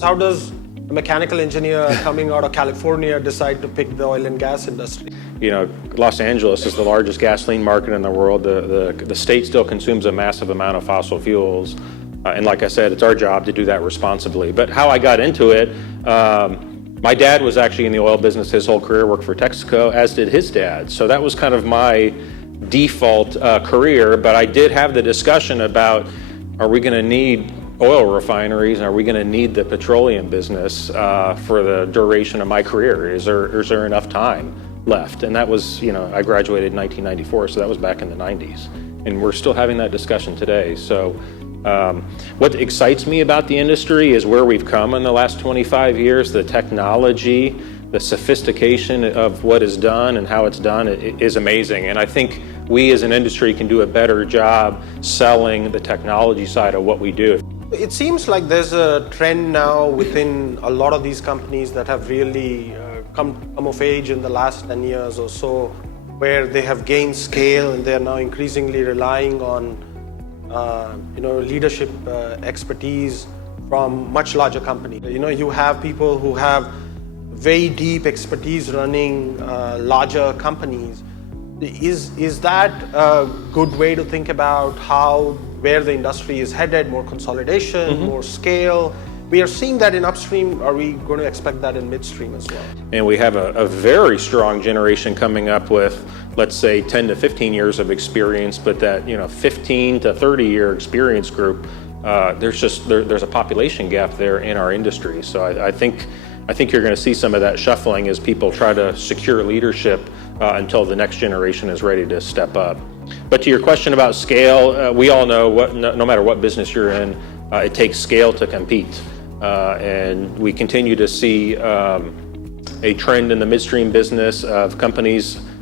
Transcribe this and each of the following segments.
How does a mechanical engineer coming out of California decide to pick the oil and gas industry? You know, Los Angeles is the largest gasoline market in the world. The state still consumes a massive amount of fossil fuels. And like I said, it's our job to do that responsibly. But how I got into it, my dad was actually in the oil business his whole career, worked for Texaco, as did his dad. So that was kind of my default career. But I did have the discussion about, are we going to need oil refineries, and are we going to need the petroleum business for the duration of my career? Is there enough time left? And that was, you know, I graduated in 1994, so that was back in the 90s. And we're still having that discussion today. So what excites me about the industry is where we've come in the last 25 years. The technology, the sophistication of what is done and how it's done is amazing. And I think we as an industry can do a better job selling the technology side of what we do. It seems like there's a trend now within a lot of these companies that have really come of age in the last 10 years or so, where they have gained scale and they're now increasingly relying on leadership expertise from much larger companies. You know, you have people who have very deep expertise running larger companies. Is that a good way to think about where the industry is headed? More consolidation, more scale? We are seeing that in upstream. Are we going to expect that in midstream as well? And we have a very strong generation coming up with, let's say, 10 to 15 years of experience, but that 15 to 30 year experience group, there's a population gap there in our industry. So I think you're going to see some of that shuffling as people try to secure leadership until the next generation is ready to step up. But to your question about scale, we all know no matter what business you're in, it takes scale to compete. And we continue to see a trend in the midstream business of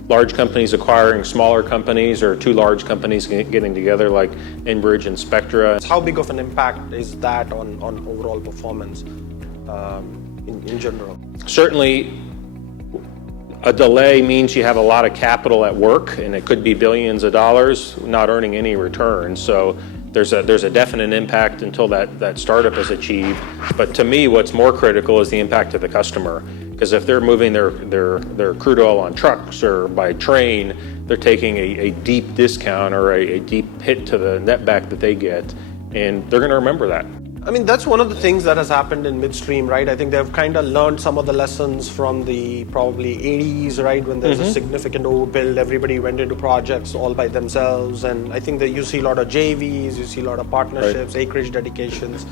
large companies acquiring smaller companies, or two large companies getting together like Enbridge and Spectra. How big of an impact is that on overall performance in general? Certainly, a delay means you have a lot of capital at work, and it could be billions of dollars not earning any return. So there's a definite impact until that startup is achieved. But to me, what's more critical is the impact to the customer. Because if they're moving their crude oil on trucks or by train, they're taking a deep discount or a deep hit to the netback that they get, and they're going to remember that. I mean, that's one of the things that has happened in midstream, right? I think they've kind of learned some of the lessons from the probably 80s, right? When there's a significant overbuild, everybody went into projects all by themselves. And I think that you see a lot of JVs, you see a lot of partnerships, right, acreage dedications.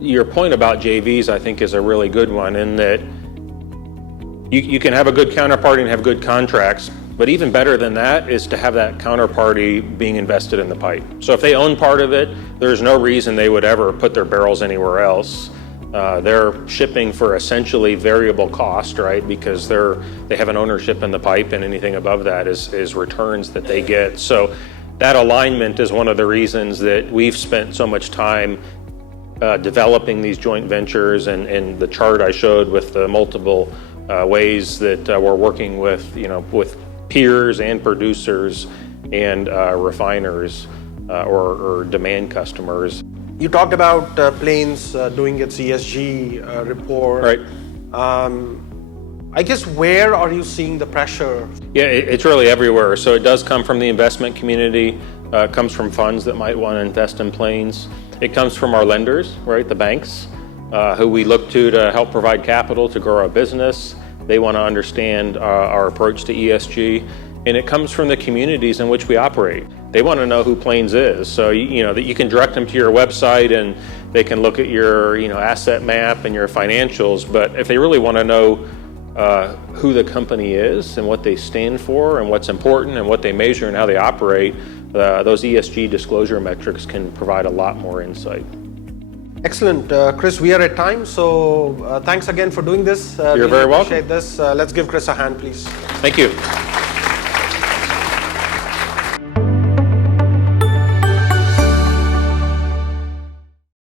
Your point about JVs, I think, is a really good one, in that you can have a good counterparty and have good contracts, but even better than that is to have that counterparty being invested in the pipe. So if they own part of it, there's no reason they would ever put their barrels anywhere else. They're shipping for essentially variable cost, right? Because they have an ownership in the pipe, and anything above that is returns that they get. So that alignment is one of the reasons that we've spent so much time developing these joint ventures, and the chart I showed with the multiple ways that we're working with peers and producers and refiners or demand customers. You talked about Plains doing its ESG report. Right. I guess, where are you seeing the pressure? Yeah, it's really everywhere. So it does come from the investment community. It comes from funds that might want to invest in Plains. It comes from our lenders, right, the banks, who we look to help provide capital to grow our business. They want to understand our approach to ESG. And it comes from the communities in which we operate. They want to know who Plains is. So that you can direct them to your website, and they can look at your asset map and your financials. But if they really want to know who the company is and what they stand for and what's important and what they measure and how they operate, those ESG disclosure metrics can provide a lot more insight. Excellent. Chris, we are at time, so thanks again for doing this. You're very welcome. Appreciate this. Let's give Chris a hand, please. Thank you.